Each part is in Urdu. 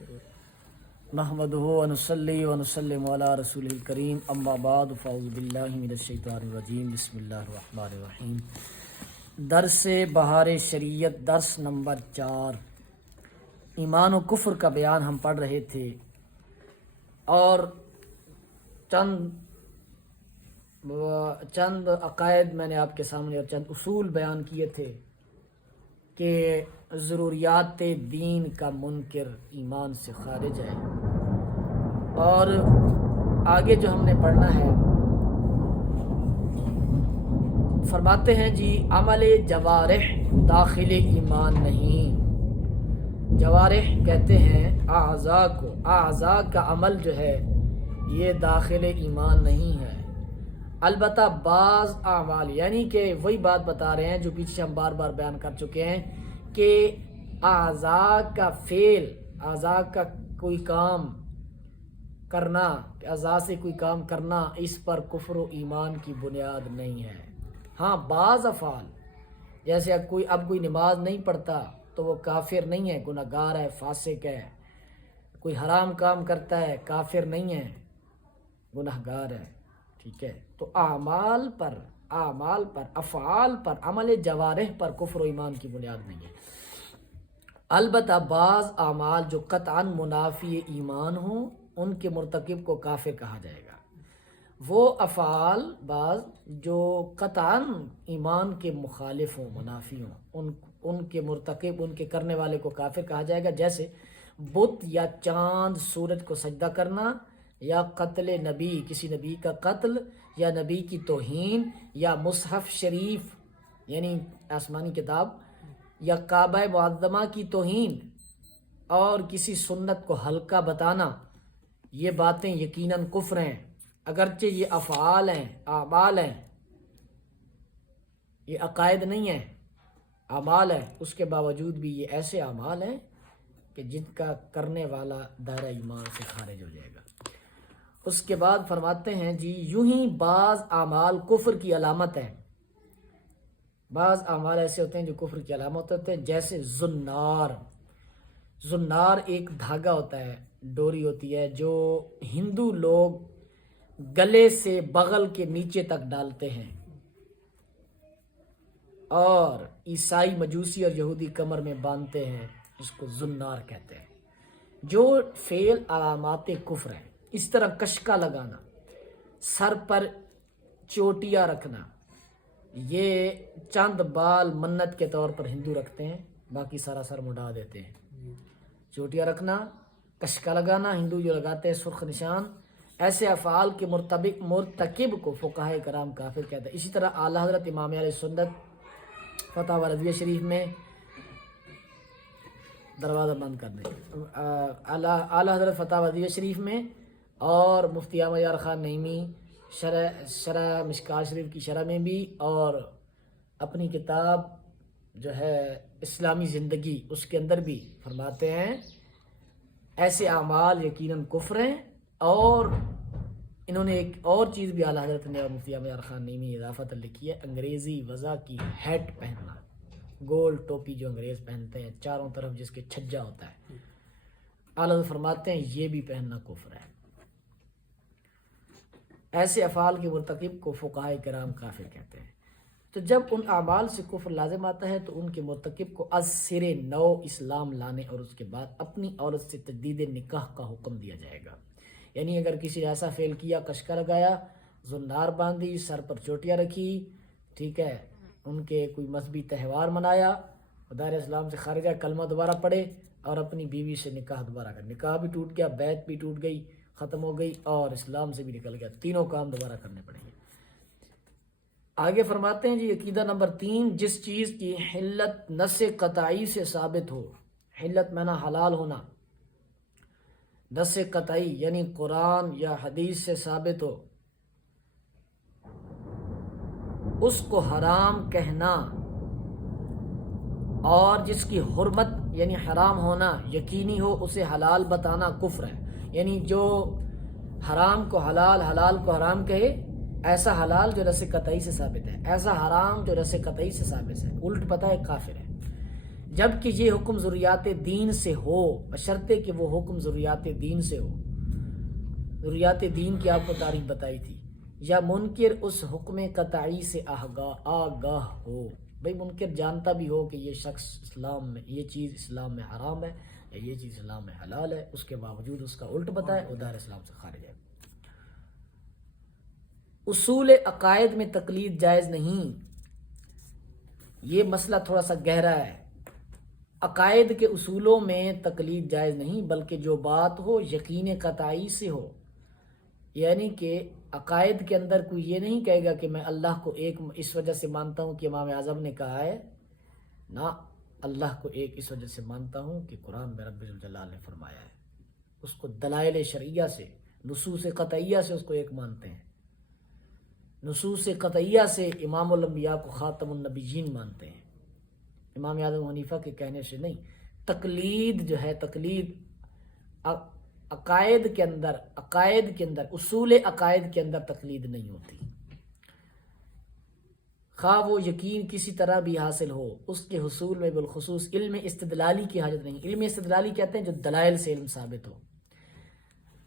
نحمدہ و نصلی و نسلم علی رسول الکریم اما بعد فاعوذ باللہ من الشیطان الرجیم بسم اللہ الرحمن الرحیم۔ درس بہار شریعت درس نمبر 4 ایمان و کفر کا بیان ہم پڑھ رہے تھے اور چند عقائد میں نے آپ کے سامنے اور چند اصول بیان کیے تھے کہ ضروریات دین کا منکر ایمان سے خارج ہے، اور آگے جو ہم نے پڑھنا ہے فرماتے ہیں جی عمل جوارح داخل ایمان نہیں۔ جوارح کہتے ہیں اعضاء کو، اعضاء کا عمل جو ہے یہ داخل ایمان نہیں ہے، البتہ بعض اعمال، یعنی کہ وہی بات بتا رہے ہیں جو پیچھے ہم بار بار بیان کر چکے ہیں کہ اعضاء کا فعل، اعضاء کا کوئی کام کرنا، اعضاء سے کوئی کام کرنا، اس پر کفر و ایمان کی بنیاد نہیں ہے۔ ہاں بعض افعال، جیسے اب کوئی نماز نہیں پڑھتا تو وہ کافر نہیں ہے، گناہ گار ہے، فاسق ہے۔ کوئی حرام کام کرتا ہے، کافر نہیں ہے، گناہ گار ہے، ٹھیک ہے۔ تو اعمال پر، افعال پر، عمل جوارح پر کفر و ایمان کی بنیاد نہیں ہے۔ البتہ بعض اعمال جو قطعاً منافی ایمان ہوں ان کے مرتکب کو کافر کہا جائے گا۔ وہ افعال بعض جو قطعاً ایمان کے مخالف ہوں، منافی ہوں، ان کے مرتکب، ان کے کرنے والے کو کافر کہا جائے گا، جیسے بت یا چاند سورج کو سجدہ کرنا، یا قتل نبی، کسی نبی کا قتل، یا نبی کی توہین، یا مصحف شریف یعنی آسمانی کتاب، یا کعبہ معظمہ کی توہین، اور کسی سنت کو ہلکا بتانا، یہ باتیں یقیناً کفر ہیں، اگرچہ یہ افعال ہیں، اعمال ہیں، یہ عقائد نہیں ہیں، اعمال ہیں، اس کے باوجود بھی یہ ایسے اعمال ہیں کہ جن کا کرنے والا دائرہ ایمان سے خارج ہو جائے گا۔ اس کے بعد فرماتے ہیں جی یوں ہی بعض اعمال کفر کی علامت ہیں، بعض اعمال ایسے ہوتے ہیں جو کفر کی علامت ہوتے ہیں، جیسے زنار ایک دھاگا ہوتا ہے، ڈوری ہوتی ہے جو ہندو لوگ گلے سے بغل کے نیچے تک ڈالتے ہیں، اور عیسائی، مجوسی اور یہودی کمر میں باندھتے ہیں، اس کو زنار کہتے ہیں، جو فعل علامات کفر ہیں۔ اس طرح کشکا لگانا، سر پر چوٹیاں رکھنا، یہ چند بال منت کے طور پر ہندو رکھتے ہیں، باقی سارا سر مڈا دیتے ہیں۔ چوٹیاں رکھنا، کشکا لگانا، ہندو جو لگاتے ہیں سرخ نشان، ایسے افعال کے مرتکب کو فقہائے کرام کافر کہتے ہیں۔ اسی طرح اعلیٰ حضرت امام علیہ سنت فتاوی رضویہ شریف میں، دروازہ بند کر دیں، اعلیٰ حضرت فتاوی رضویہ شریف میں، اور مفتی احمد یار خان نعیمی شرح مشکات شریف کی شرح میں بھی، اور اپنی کتاب جو ہے اسلامی زندگی اس کے اندر بھی فرماتے ہیں ایسے اعمال یقیناً کفر ہیں۔ اور انہوں نے ایک اور چیز بھی اعلیٰ حضرت نے اور مفتی احمد یار خان نعیمی اضافت لکھی ہے، انگریزی وضع کی ہیٹ پہننا، گول ٹوپی جو انگریز پہنتے ہیں چاروں طرف جس کے چھجا ہوتا ہے، اعلیٰ حضرت فرماتے ہیں یہ بھی پہننا کفر ہے۔ ایسے افعال کے مرتکب کو فقہائے کرام کافر کہتے ہیں۔ تو جب ان اعمال سے کفر لازم آتا ہے تو ان کے مرتکب کو از سر نو اسلام لانے اور اس کے بعد اپنی عورت سے تجدید نکاح کا حکم دیا جائے گا۔ یعنی اگر کسی ایسا فعل کیا، کشکا لگایا، زنار باندھی، سر پر چوٹیاں رکھی، ٹھیک ہے، ان کے کوئی مذہبی تہوار منایا، دائرہ اسلام سے خارج ہے، کلمہ دوبارہ پڑھے، اور اپنی بیوی سے نکاح دوبارہ کر، نکاح بھی ٹوٹ گیا، بیعت بھی ٹوٹ گئی، ختم ہو گئی، اور اسلام سے بھی نکل گیا، تینوں کام دوبارہ کرنے پڑیں گے۔ آگے فرماتے ہیں جی عقیدہ نمبر 3، جس چیز کی حلت نص قطعی سے ثابت ہو، حلت معنی حلال ہونا، نص قطعی یعنی قرآن یا حدیث سے ثابت ہو، اس کو حرام کہنا، اور جس کی حرمت یعنی حرام ہونا یقینی ہو اسے حلال بتانا کفر ہے۔ یعنی جو حرام کو حلال، حلال کو حرام کہے، ایسا حلال جو رس قطعی سے ثابت ہے، ایسا حرام جو رس قطعی سے ثابت ہے، الٹ پتہ ہے کافر ہے۔ جبکہ یہ حکم ضروریات دین سے ہو، بشرطے کہ وہ حکم ضروریات دین سے ہو۔ ضروریات دین کی آپ کو تعریف بتائی تھی۔ یا منکر اس حکم قطعی سے آگاہ ہو، بھئی منکر جانتا بھی ہو کہ یہ شخص اسلام میں، یہ چیز اسلام میں حرام ہے یا یہ چیز اسلام میں حلال ہے، اس کے باوجود اس کا الٹ بتائے، وہ دائرہ اسلام سے خارج ہے۔ اصول عقائد میں تقلید جائز نہیں، یہ مسئلہ تھوڑا سا گہرا ہے۔ عقائد کے اصولوں میں تقلید جائز نہیں، بلکہ جو بات ہو یقین قطعی سے ہو، یعنی کہ عقائد کے اندر کوئی یہ نہیں کہے گا کہ میں اللہ کو ایک اس وجہ سے مانتا ہوں کہ امام اعظم نے کہا ہے، نہ، اللہ کو ایک اس وجہ سے مانتا ہوں کہ قرآن میں رب الجلال نے فرمایا ہے، اس کو دلائل شرعیہ سے، نصوص قطعیہ سے اس کو ایک مانتے ہیں، نصوص قطعیہ سے امام الانبیاء کو خاتم النبیین مانتے ہیں، امام اعظم حنیفہ کے کہنے سے نہیں۔ تقلید جو ہے، تقلید عقائد کے اندر اصول عقائد کے اندر تقلید نہیں ہوتی، خواہ وہ یقین کسی طرح بھی حاصل ہو، اس کے حصول میں بالخصوص علم استدلالی کی حاجت نہیں۔ علم استدلالی کہتے ہیں جو دلائل سے علم ثابت ہو،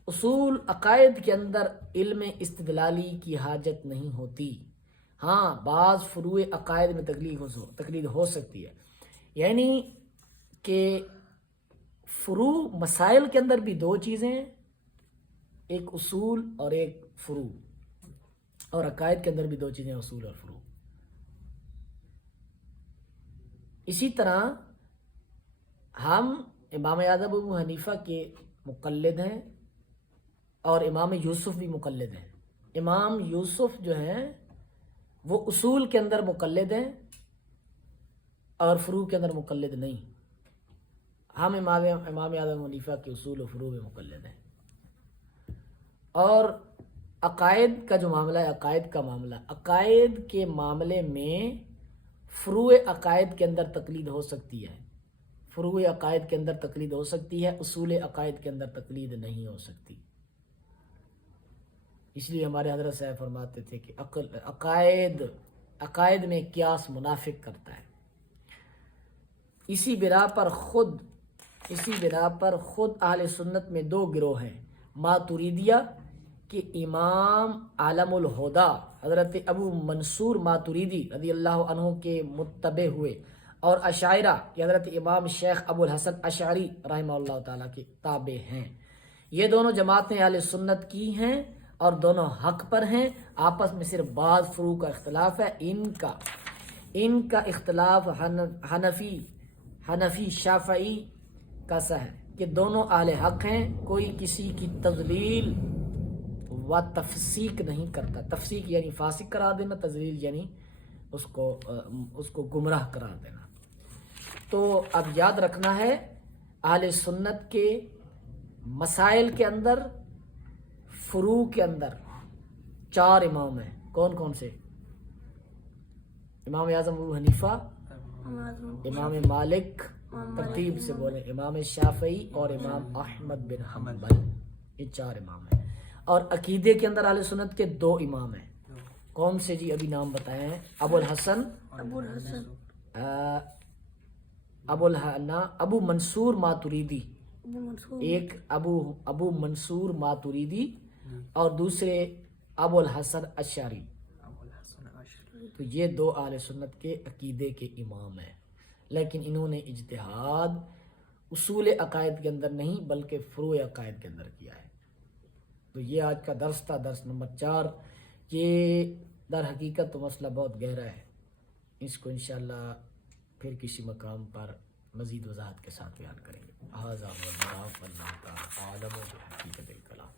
اصول عقائد کے اندر علم استدلالی کی حاجت نہیں ہوتی۔ ہاں بعض فروع عقائد میں تقلید ہو سکتی ہے، یعنی کہ فروع مسائل کے اندر بھی دو چیزیں ہیں، ایک اصول اور ایک فروع، اور عقائد کے اندر بھی دو چیزیں، اصول اور فروع۔ اسی طرح ہم امام اعظم ابو حنیفہ کے مقلد ہیں اور امام یوسف بھی مقلد ہیں۔ امام یوسف جو ہیں وہ اصول کے اندر مقلد ہیں اور فروع کے اندر مقلد نہیں۔ ہم امام اعظم حنیفہ کے اصول و فروع میں مقلد ہیں۔ اور عقائد کا جو معاملہ ہے، عقائد کے معاملے میں فروع عقائد کے اندر تقلید ہو سکتی ہے، فروع عقائد کے اندر تقلید ہو سکتی ہے، اصول عقائد کے اندر تقلید نہیں ہو سکتی۔ اس لیے ہمارے حضرت صاحب فرماتے تھے کہ عقائد میں قیاس منافق کرتا ہے۔ اسی بنا پر خود اہل سنت میں دو گروہ ہیں، ماتریدیہ کہ امام عالم الہدا حضرت ابو منصور ماتریدی رضی اللہ عنہ کے متبع ہوئے، اور اشاعرہ کہ حضرت امام شیخ ابو الحسن اشعری رحمہ اللہ تعالیٰ کے تابع ہیں۔ یہ دونوں جماعتیں اہل سنت کی ہیں اور دونوں حق پر ہیں، آپس میں صرف بعض فروع کا اختلاف ہے۔ ان کا اختلاف حنفی شافعی کا سا ہے کہ دونوں اہل حق ہیں، کوئی کسی کی تضلیل و تفسیق نہیں کرتا۔ تفسیق یعنی فاسق قرار دینا، تضلیل یعنی اس کو گمراہ قرار دینا۔ تو اب یاد رکھنا ہے، اہل سنت کے مسائل کے اندر، فروع کے اندر 4 امام ہیں۔ کون کون سے؟ امام اعظم ابو حنیفہ، امام مالک، ترتیب سے بولیں، امام شافعی اور امام احمد بن حنبل، یہ 4 امام ہیں۔ اور عقیدے کے اندر اہل سنت کے 2 امام ہیں۔ کون سے جی؟ ابھی نام بتائے ہیں، ابو منصور ماتریدی، ایک ابو منصور ماتریدی اور دوسرے ابو الحسن اشعری۔ تو یہ 2 اہل سنت کے عقیدے کے امام ہیں، لیکن انہوں نے اجتہاد اصول عقائد کے اندر نہیں بلکہ فروع عقائد کے اندر کیا ہے۔ تو یہ آج کا درس تھا، درس نمبر 4۔ یہ در حقیقت تو مسئلہ بہت گہرا ہے، اس کو انشاءاللہ پھر کسی مقام پر مزید وضاحت کے ساتھ بیان کریں گے۔ ھذا واللہ تعالی اعلم بحقیقت الکلام۔